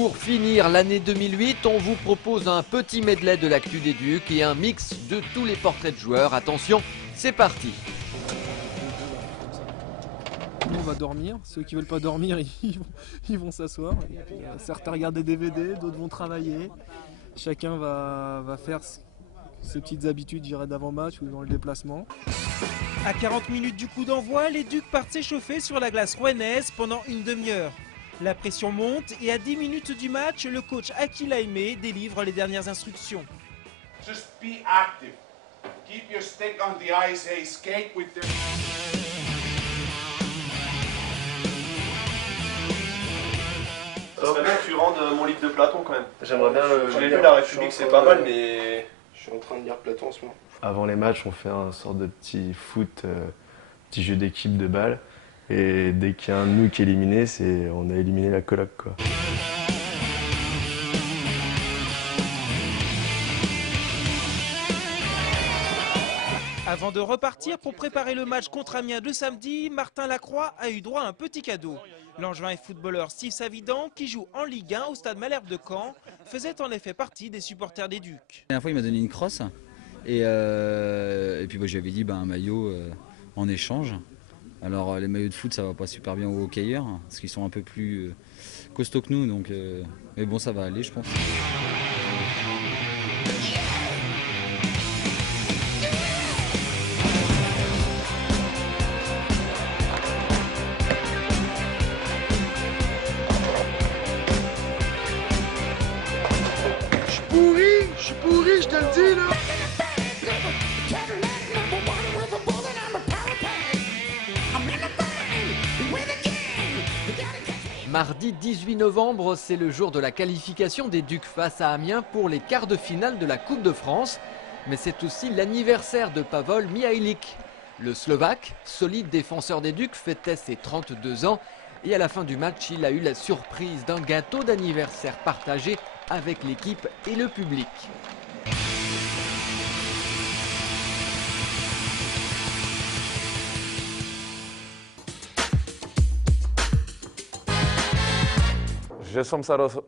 Pour finir l'année 2008, on vous propose un petit medley de l'actu des Ducs et un mix de tous les portraits de joueurs. Attention, c'est parti. Nous on va dormir, ceux qui veulent pas dormir ils vont s'asseoir. Certains regardent des DVD, d'autres vont travailler. Chacun va faire ses petites habitudes, j'irai d'avant-match ou dans le déplacement. À 40 minutes du coup d'envoi, les Ducs partent s'échauffer sur la glace rouennaise pendant une demi-heure. La pression monte et à 10 minutes du match, le coach Akil Aimé délivre les dernières instructions. Just be active. Keep your stick on the ice, hey, skate with the... Ça serait bien que tu rendes mon livre de Platon quand même. J'aimerais bien. Je l'ai lu, La République, c'est pas mal, mais je suis en train de lire Platon en ce moment. Avant les matchs, on fait un sorte de petit foot, petit jeu d'équipe de balle. Et dès qu'il y a un de nous qui est éliminé, on a éliminé la coloc, quoi. Avant de repartir pour préparer le match contre Amiens de samedi, Martin Lacroix a eu droit à un petit cadeau. L'Angevin et footballeur Steve Savidan, qui joue en Ligue 1 au stade Malherbe de Caen, faisait en effet partie des supporters des Ducs. La dernière fois, il m'a donné une crosse et puis je lui avais dit un maillot en échange. Alors les maillots de foot, ça va pas super bien aux hockeyeurs parce qu'ils sont un peu plus costauds que nous, donc mais bon, ça va aller, je pense. Je suis pourri, je te le dis là. Mardi 18 novembre, c'est le jour de la qualification des Ducs face à Amiens pour les quarts de finale de la Coupe de France. Mais c'est aussi l'anniversaire de Pavol Mihajlic. Le Slovaque, solide défenseur des Ducs, fêtait ses 32 ans. Et à la fin du match, il a eu la surprise d'un gâteau d'anniversaire partagé avec l'équipe et le public.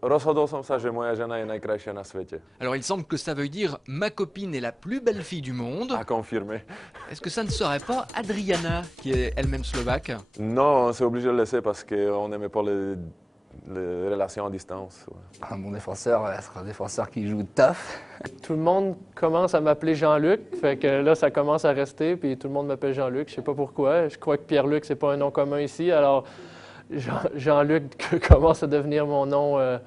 Rozhodol som sa, že moja žena je najkrajšia na svete. Alors il semble que ça veuille dire ma copine est la plus belle fille du monde. À confirmer. Est-ce que ça ne serait pas Adriana, qui est elle-même slovaque? Non, on s'est obligé de le laisser parce qu'on n'aimait pas les relations à distance. Ouais. Un bon défenseur, c'est un défenseur qui joue tough. Tout le monde commence à m'appeler Jean-Luc, fait que là ça commence à rester, puis tout le monde m'appelle Jean-Luc, je sais pas pourquoi. Je crois que Pierre-Luc c'est pas un nom commun ici, alors Jean-Luc commence à devenir mon nom,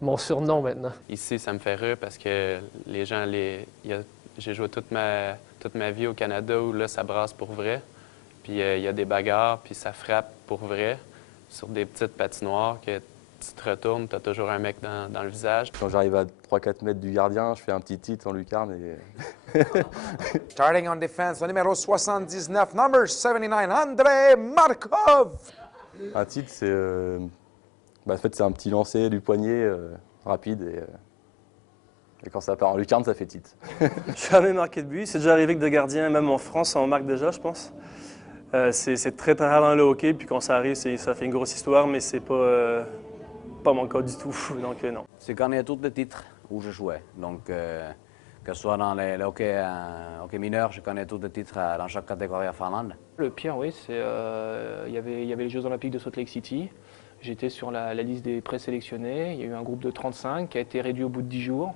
mon surnom maintenant. Ici, ça me fait rire parce que les gens, j'ai joué toute ma vie au Canada où là, ça brasse pour vrai. Puis il y a des bagarres, puis ça frappe pour vrai sur des petites patinoires que tu te retournes, tu as toujours un mec dans le visage. Quand j'arrive à 3-4 mètres du gardien, je fais un petit titre en lucarne et... Starting on defense, le numéro 79, number 79, Andrei Markov. Un titre, c'est en fait, c'est un petit lancer du poignet rapide et quand ça part en lucarne, ça fait titre. Jamais marqué de but. C'est déjà arrivé que des gardiens, même en France, on en marque déjà, je pense. C'est très très rare dans le hockey, puis quand ça arrive, ça fait une grosse histoire, mais c'est pas mon cas du tout, donc non. J'ai gagné tous les titres où je jouais, donc que ce soit dans le hockey mineur, je connais tous les titres dans chaque catégorie en Finlande. Le pire, oui, c'est il y avait les Jeux Olympiques de Salt Lake City. J'étais sur la liste des présélectionnés. Il y a eu un groupe de 35 qui a été réduit au bout de 10 jours,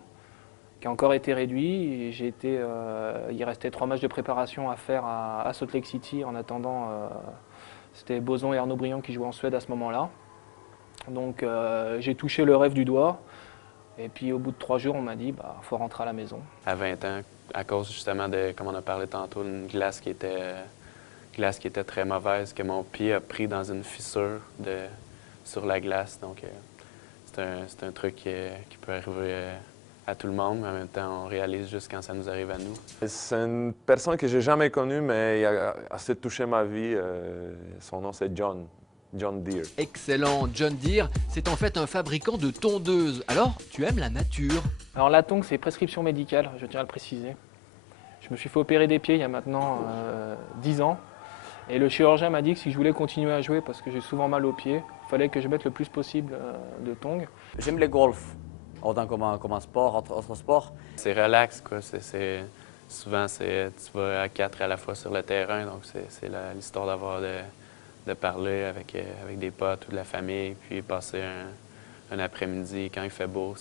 qui a encore été réduit. Et il restait 3 matchs de préparation à faire à Salt Lake City. En attendant, c'était Boson et Arnaud Briand qui jouaient en Suède à ce moment-là. Donc j'ai touché le rêve du doigt. Et puis au bout de 3 jours, on m'a dit faut rentrer à la maison. À 20 ans, à cause justement de, comme on a parlé tantôt, une glace qui était très mauvaise, que mon pied a pris dans une fissure sur la glace. Donc c'est un truc qui peut arriver à tout le monde, mais en même temps, on réalise juste quand ça nous arrive à nous. C'est une personne que j'ai jamais connue, mais il a assez touché ma vie. Son nom, c'est John Deere. Excellent, John Deere, c'est en fait un fabricant de tondeuses. Alors, tu aimes la nature? Alors la tongue, c'est prescription médicale, je tiens à le préciser. Je me suis fait opérer des pieds il y a maintenant 10 ans. Et le chirurgien m'a dit que si je voulais continuer à jouer, parce que j'ai souvent mal aux pieds, il fallait que je mette le plus possible de tongs. J'aime le golf, autant comme un sport, autre sport. C'est relax, quoi. Souvent, tu vas à 4 à la fois sur le terrain, donc c'est l'histoire d'avoir de parler avec des potes ou de la famille, puis passer un après-midi quand il fait beau.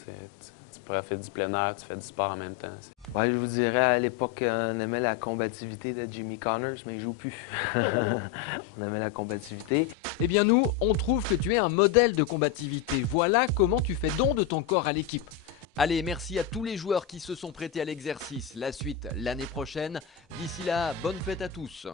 Tu profites du plein air, tu fais du sport en même temps. Ouais, je vous dirais, à l'époque, on aimait la combativité de Jimmy Connors, mais il joue plus. On aimait la combativité. Eh bien nous, on trouve que tu es un modèle de combativité. Voilà comment tu fais don de ton corps à l'équipe. Allez, merci à tous les joueurs qui se sont prêtés à l'exercice. La suite l'année prochaine. D'ici là, bonne fête à tous.